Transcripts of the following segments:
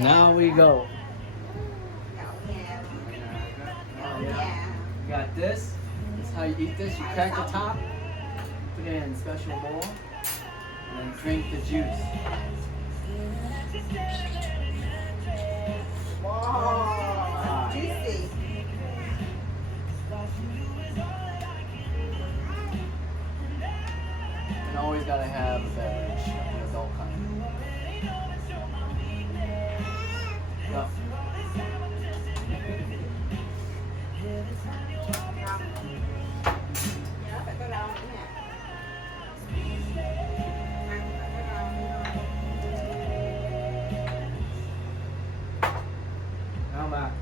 Now we go. Đậu nhà. Oh, Đậu yeah. nhà. You got this. This is how you eat this. You crack the top, put it in a special bowl, and then drink the juice. Wow, juicy. And always gotta have a beverage, an adult kind. Go. Nhớ phải có rau nữa nè. Ăn phải có rau nữa. Now back.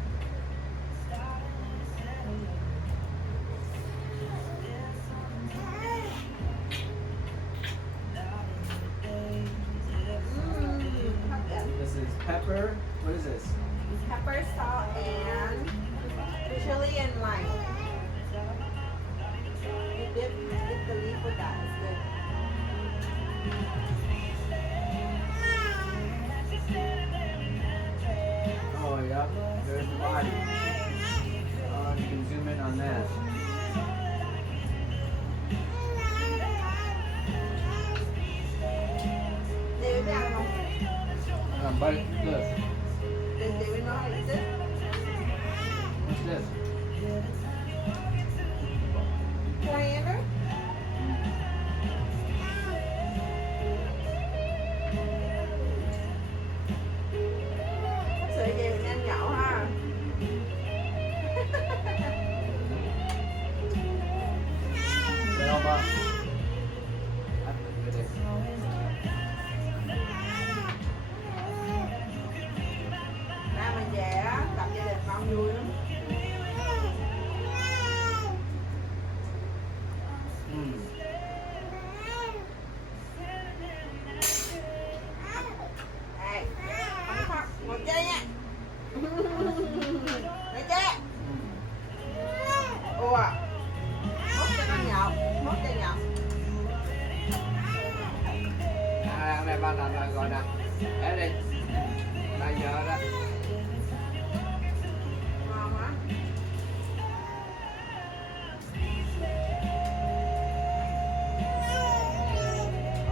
Hấp dẫn. This is pepper. What is this? Pepper, salt, and chili and lime. You dip the leaf with that. It's good. Oh, yeah. There's the body. You can zoom in on that. David biết ăn không? Bite this. David know how to eat this? What's this? Coriander? Thật sự David ăn nhậu ha. Bell button. Ra mình về á, tập gia đình con vui lắm. Đây, không khóc, ngồi chơi nha. Ngồi chơi. Ủa, mốt cho con nhậu, mốt cho nhậu. Hôm nay ba làm rồi gọi nè. Để đi. Bây giờ đó. Ngon quá.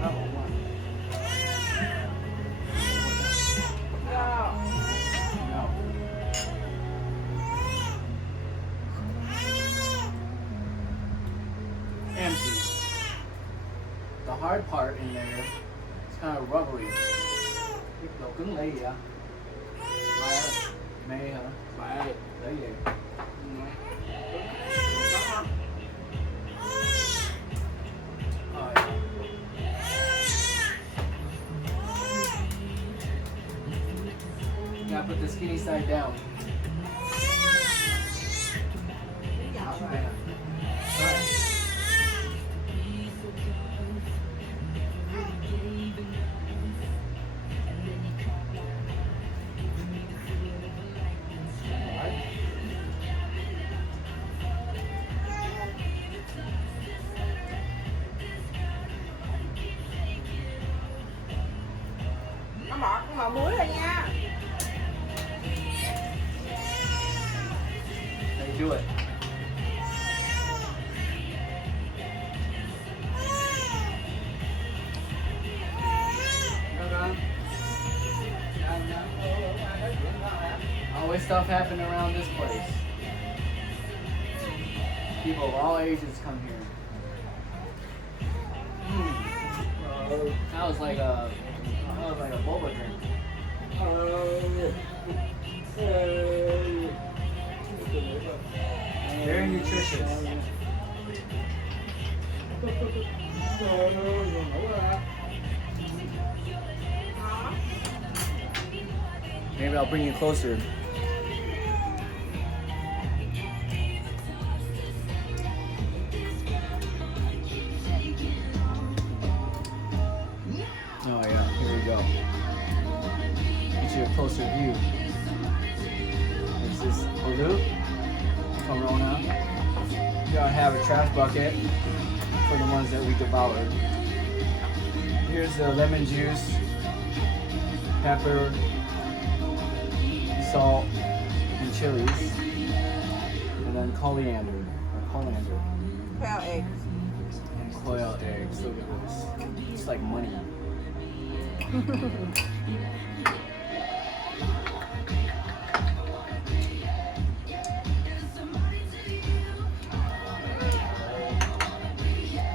Nó bụng rồi. Vô. No. Empty. The hard part in there is kind of rubbery. Cái độ cứng lấy gì vậy? Mê hả? Mê. Lấy gì? Oh, yeah. You gotta put the skinny side down. Đi nhậu rồi. Yeah. Right. Alright. Nó bỏ muối rồi nha. How you do it? Always stuff happen around this place. People of all ages come here. That was like a boba drink. Very nutritious. Đó. Maybe I'll bring you closer. Oh yeah, here we go. Get you a closer view. This is Balut, Corona. Here I have a trash bucket for the ones that we devoured. Here's the lemon juice, pepper, salt, and chilies, and then coriander. Quail eggs. Quail eggs. Look at this. It's like money.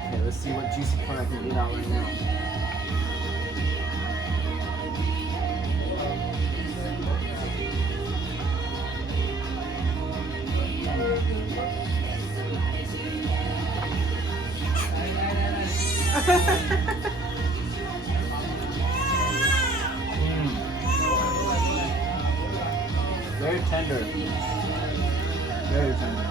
Okay, let's see what juicy part I can get out right now. Very tender. Very tender.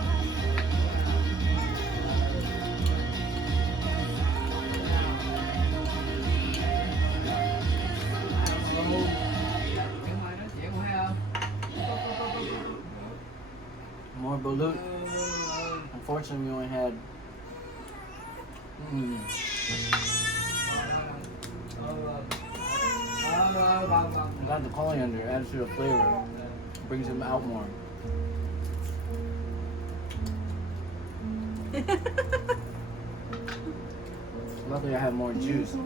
More balut. Unfortunately, we only had. I got the coriander, adds to the flavor, brings them out more. Luckily, I have more juice.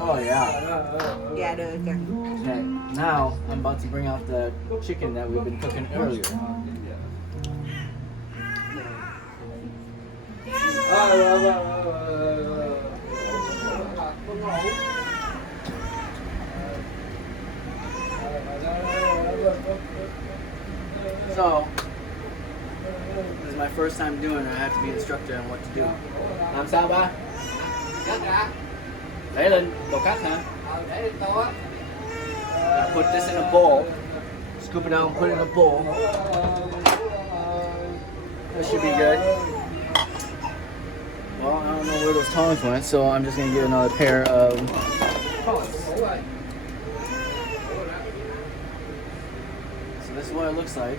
Oh yeah. Yeah, được kìa. Okay, now I'm about to bring out the chicken that we've been cooking earlier. So, this is my first time doing it. I have to be instructed on what to do. Làm sao ba? Để lên đồ cắt hả? Put this in a bowl. Scoop it out and put it in a bowl. That should be good. Well, I don't know where those tongs went, so I'm just gonna get another pair of tongs. So this is what it looks like.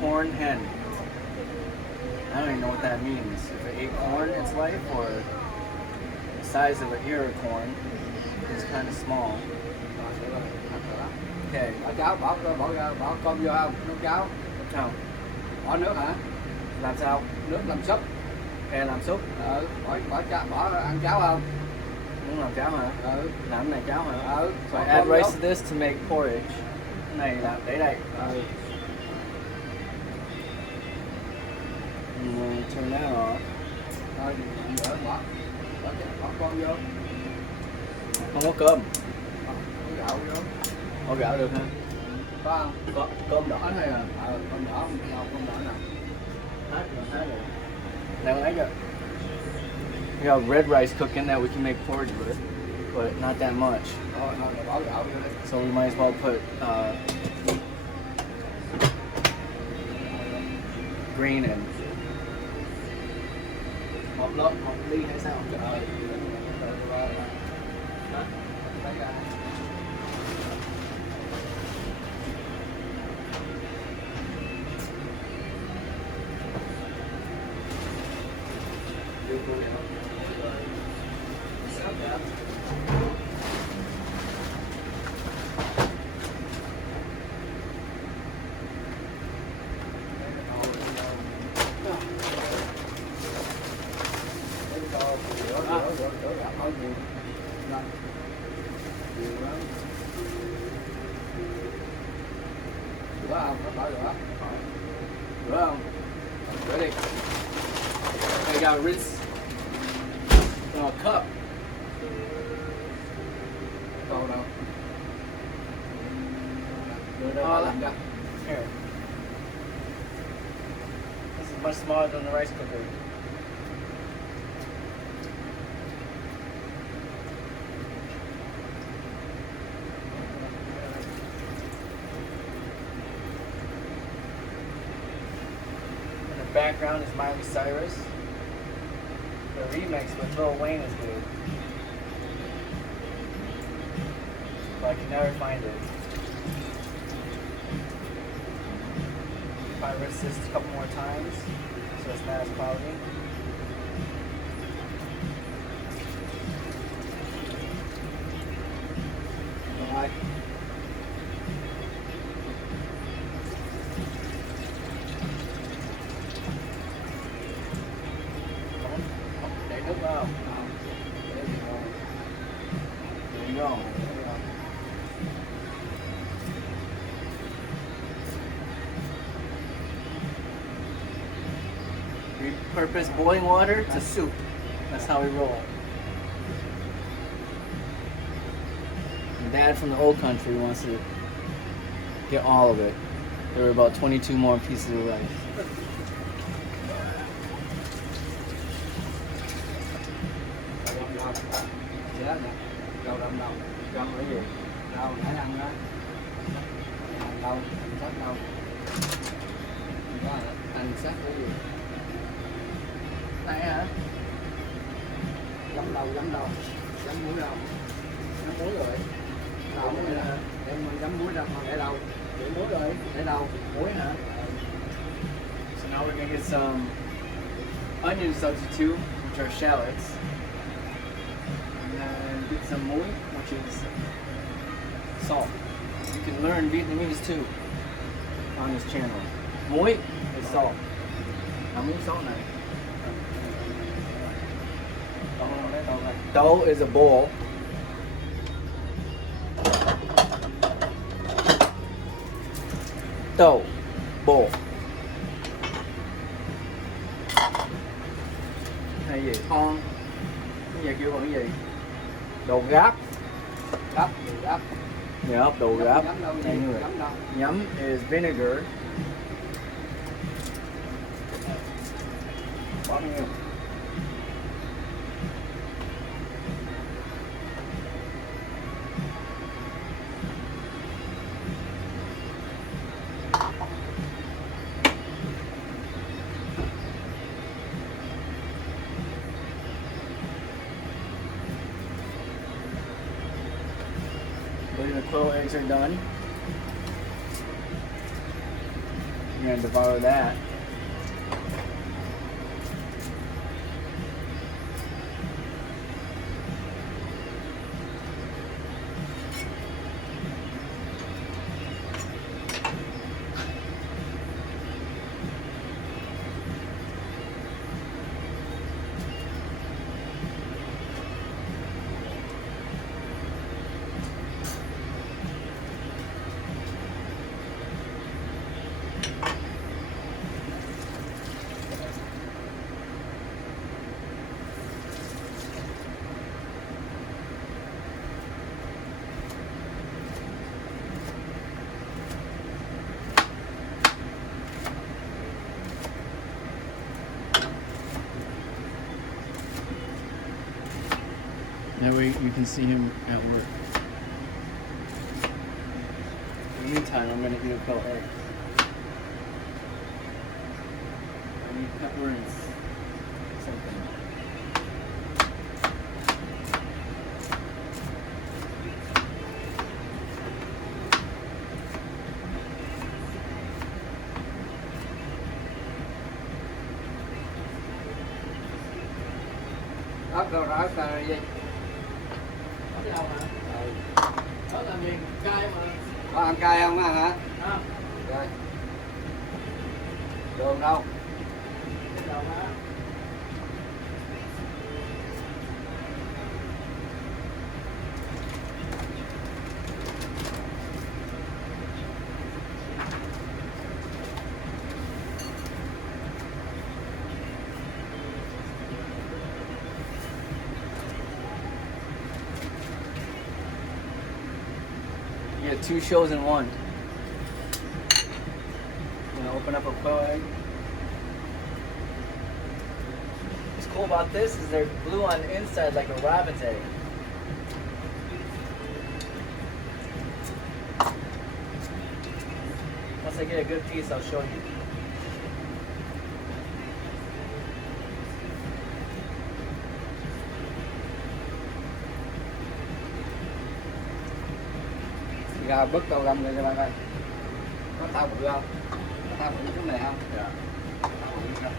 Corn hen. I don't even know what that means. If it ate corn its life, or the size of an ear of corn is kind of small. Okay. Bỏ cháo, bỏ cơm vô không? Nước cháo. Không. Bỏ nước hả? Làm sao? Nước làm súp. Em làm súp. Bỏ ăn cháo không? Muốn làm cháo hả? Làm cái này cháo hả? So I Bỏ add cơm rice vô. to this to make porridge. Cái này là để đây. I'm gonna turn that off. Rồi, bỏ cơm vô. Không có cơm. Bỏ gạo vô. Có gạo được hả? Có không? Có cơm đỏ thôi à? Cơm đỏ không? Cơm đỏ nào? Hết rồi. Now I got we got red rice cooking that we can make porridge with, but not that much. Rồi, bỏ gạo vô đi. So we might as well put green in. Một ly hay sao? Well, ready. I got rinse cup. Đâu đâu. Here. This is much smaller than the rice cooker. In the background is Miley Cyrus. The remix with Lil Wayne is good, but I can never find it. If I rinse this a couple more times, so it's not as cloudy. purpose boiling water to soup. That's how we roll. And Dad from the old country wants to get all of it. There were about 22 more pieces of rice. Chết nè. Đâu đâu đâu. Đâu cái gì? Đâu nãy ăn đó. Đâu, ăn sách đâu. Đó, ăn sách cái gì? Này hả? Giấm đâu, giấm đâu. Giấm muối đâu. Giấm muối rồi. Đâu muối hả? Em giấm muối ra mà để đâu? Để muối rồi. Để đâu? Muối hả? So now we're gonna get some onion substitute, which are shallots. And then get some muối, which is salt. You can learn Vietnamese too on this channel. Muối is salt. How muối salt này? Dough is a bowl. Dough, bowl. Hay gì? Thon. Cái gì kêu bằng cái gì? Đồ gáp. Gắp, gì gắp? Yep, đồ gáp. Giấm đâu gì? Anyway. Giấm đâu? Nhắm is vinegar. Bao nhiêu? When the quail eggs are done, you're gonna devour that. That way you can see him at work. In the meantime, I'm gonna eat a quail egg. I need pepper and something. Ớt đâu đó cái gì? Ớt đâu hả? Ớt là miền cay mà. Có ăn cay không ăn hả? À, Rồi. Đường đâu? cái đầu hả? You get 2 shows in one. I'm gonna open up a quail egg. What's cool about this is they're blue on the inside like a robin's egg. Once I get a good piece, I'll show you. Gà bứt đầu gầm này cho bạn ơi. Có tao bự không? Có tao bự chút này không? Yeah.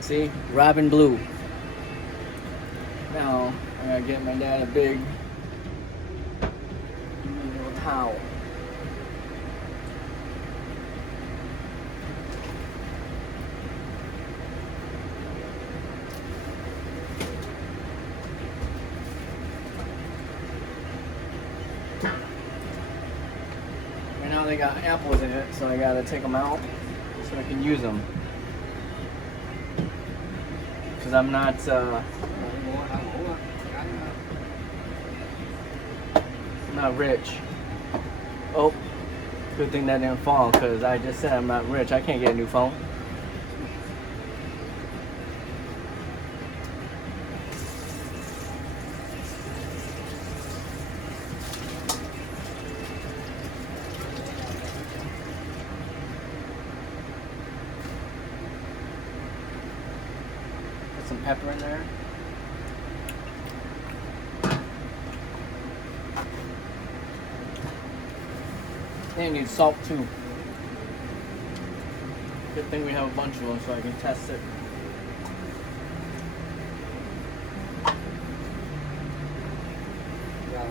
See, Robin Blue. Now I gotta get my dad a big little towel. Right now they got apples in it, so I gotta take them out so I can use them. because I'm not Mua đau ngủ á. Cái I'm not rich. Oh, good thing that didn't fall because I just said I'm not rich. I can't get a new phone. Put some pepper in there. And you need salt too. Good thing we have a bunch of them so I can test it. rồi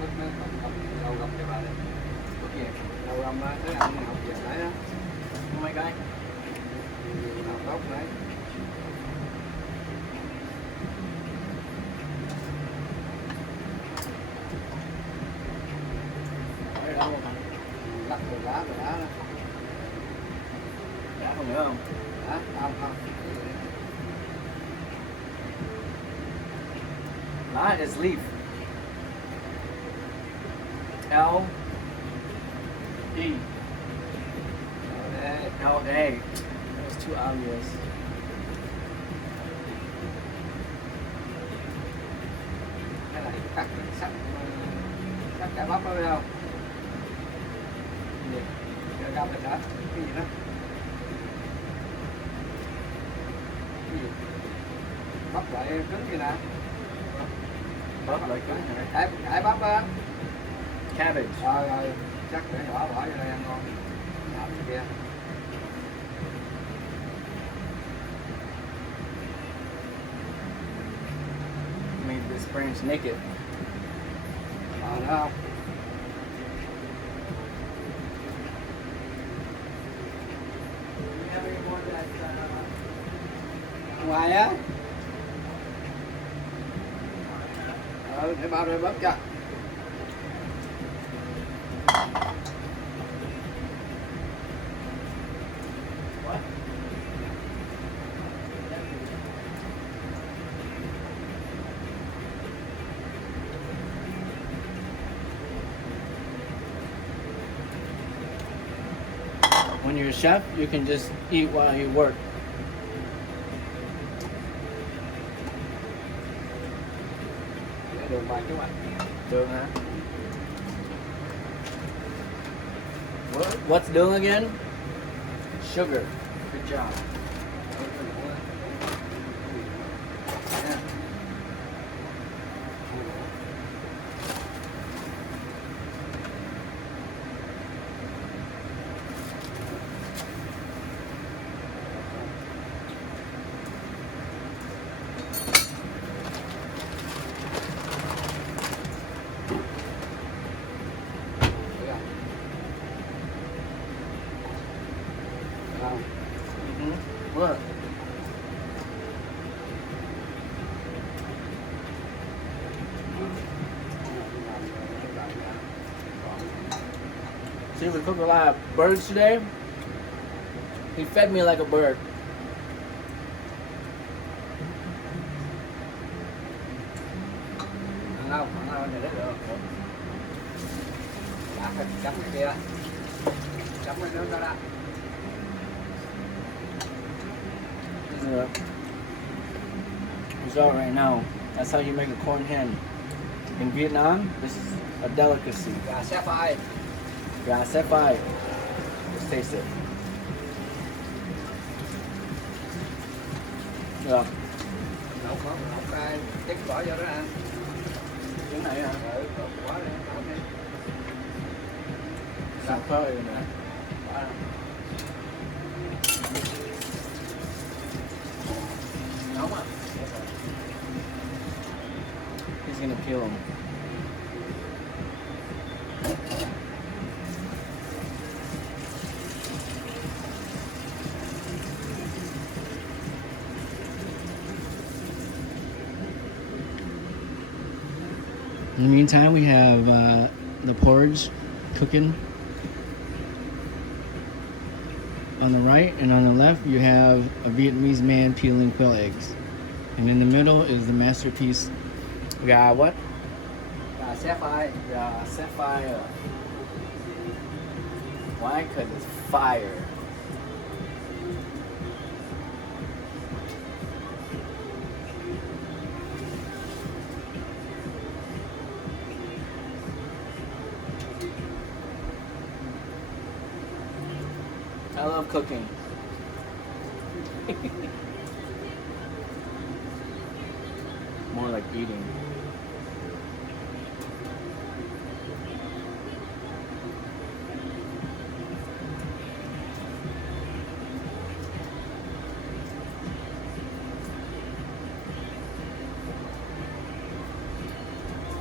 mất lâu gặp cho bà đấy. Okay. Lâu năm á, thấy anh học về đấy á. Oh my god. Nào tốt đấy. Đấy, đâu mà. Lắc từ đá đó. Đã không nhớ không? Đá, không. That is leaf. L E Đây. L A. That was too obvious. Cái này cắt sắc cải bắp đó, thấy không? Gì? Cái cam này đó, cái gì đó? Cái gì? Bắp lại cứng như nè. Bắp lại cứng hả? Cải bắp á. Cabbage. Rồi, chắc để bỏ vô đây ăn ngon. Làm cái kia. Made this branch naked. Đó không? Ngoài á. Để bao đây bắp cho. What? When you're a chef, you can just eat while you work. Để đường vàng chú anh. Đường hả? What's doing again? Sugar. Good job. What? See, we cooked a lot of birds today. He fed me like a bird. Ăn đâu này đấy được. Chấm cái kia. Chấm cái nước đó đó. This is the result right now. That's how you make a corn hen. In Vietnam, this is a delicacy. Gà xé phai. Gà xé phai. Let's taste it. Yeah. Nấu ra chén bỏ vô đó ăn. Cái này hả? Bỏ đi, bỏ đi. Sao khơi rồi nè. Bỏ ra. Nóng à? He's gonna kill him. In the meantime, we have the porridge cooking on the right, and on the left, you have a Vietnamese man peeling quail eggs. And in the middle is the masterpiece. We got what? Sapphire. Yeah, sapphire. Why? Because it's fire. I love cooking. More like eating.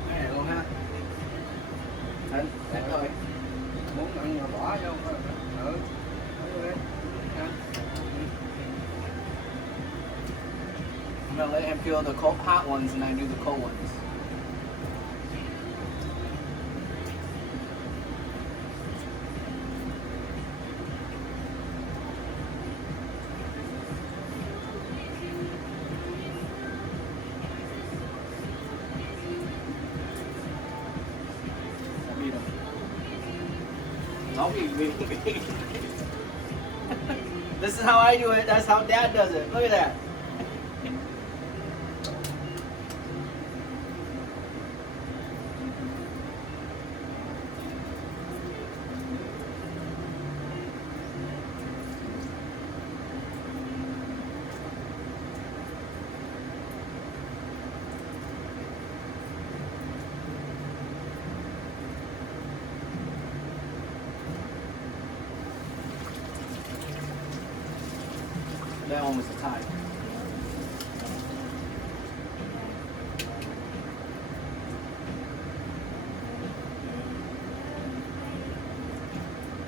Cái này luôn ha. Đánh thôi. Muốn ăn mà bỏ vô. Ừ. I'm gonna let him feel the cold, hot ones and I do the cold ones. I beat him. Don't beat me. This is how I do it. That's how Dad does it. Look at that. That one was a tie.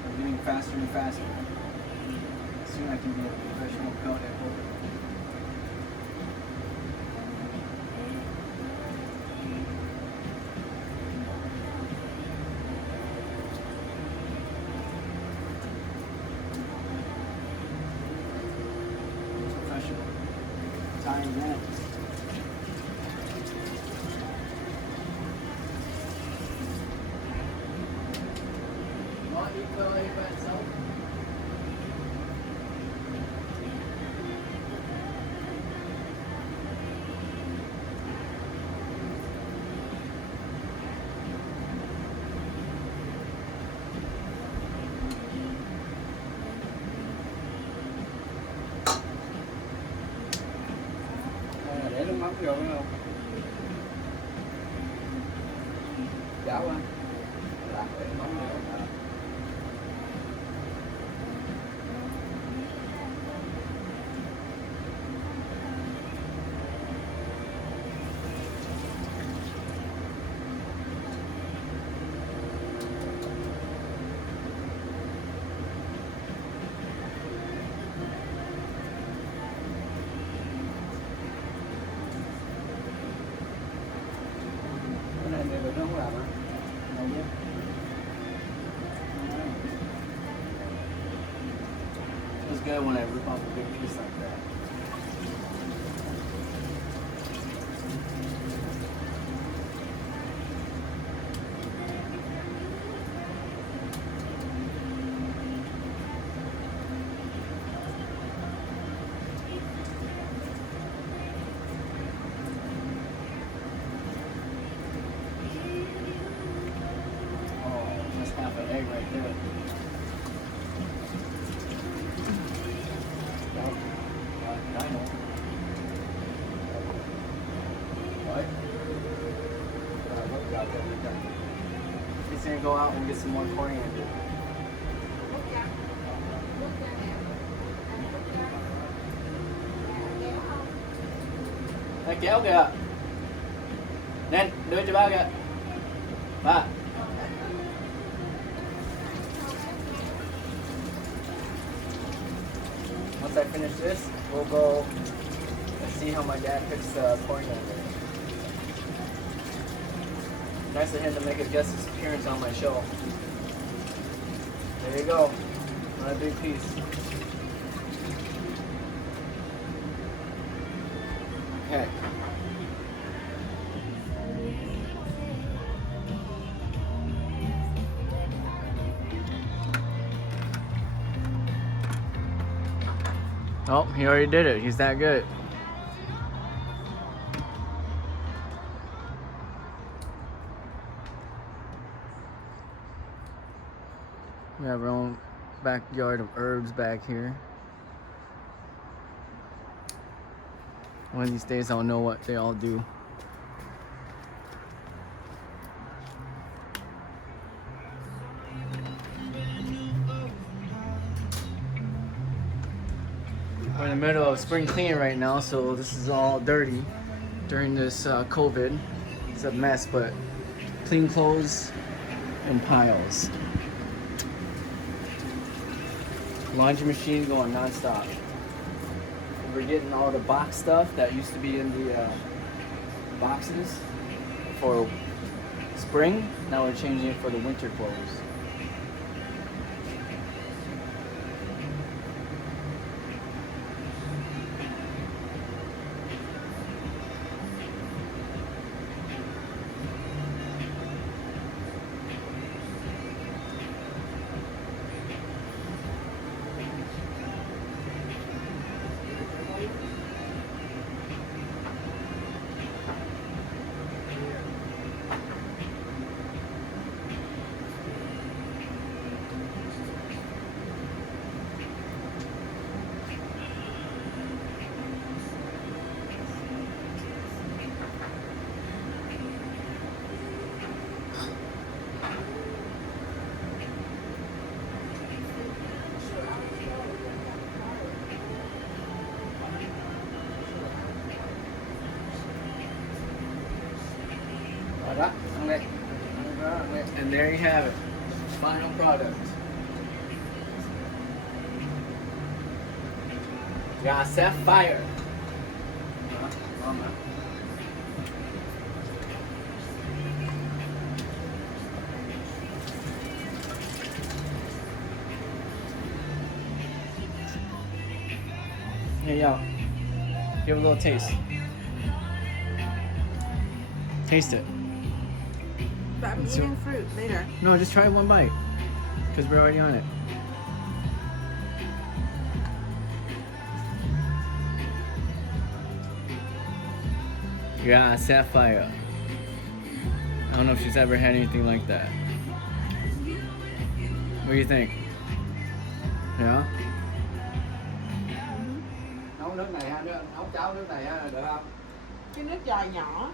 I'm getting faster and faster. Soon I can be a professional Kodak holder. Professional. Tying that. You want to eat Kodak by itself? Để nước mắm vô đúng không? Chảo anh. Làm để nước mắm vô. Cái này thì nó không làm á. No, yeah. It's good when I rip off a big piece like that. Oh, that's half an egg right there. I know. What? He's gonna go out and get some more coriander. Ê, kéo kìa. Nên, đưa cho ba kìa. Ba. Once I finish this, we'll go and see how my dad picks the coriander. Nice of him to make a guest appearance on my show. There you go. Another big piece. Okay. Oh, he already did it. He's that good. We have our own backyard of herbs back here. One of these days I'll know what they all do. We're in the middle of spring cleaning right now, so this is all dirty during this COVID. It's a mess, but clean clothes in piles. Laundry machine going non-stop. We're getting all the box stuff that used to be in the boxes for spring. Now we're changing it for the winter clothes. And there you have it. Final product. Yeah, sapphire. Here you go. Give it a little taste. Taste it. But I'm eating fruit later. No, just try one bite. Because we're already on it. Yeah, sapphire. I don't know if she's ever had anything like that. What do you think? Yeah? Nấu nước này ha, nấu cháo nước này ha, được không? Cái nước dòi nhỏ.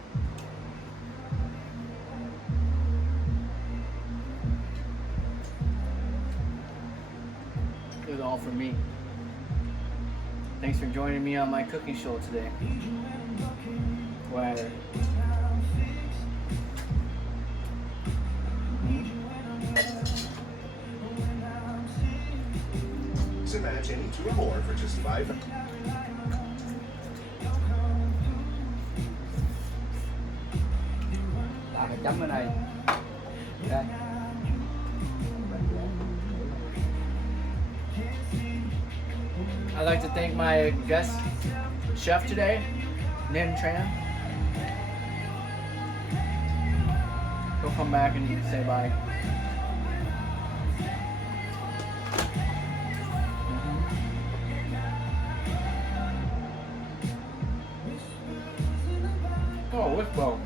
It was all for me. Thanks for joining me on my cooking show today. Where Imagine 2 or more for just $5. Là phải chấm cái này. Đây. I'd like to thank my guest chef today, Nin Tran. He'll come back and say bye. Oh, Wishbone.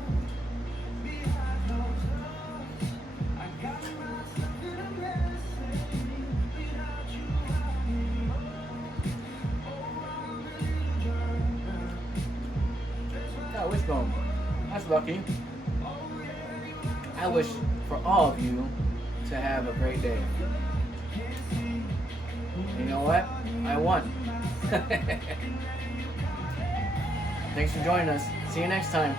Yeah, Wishbone. That's lucky. I wish for all of you to have a great day. You know what? I won. Thanks for joining us. See you next time.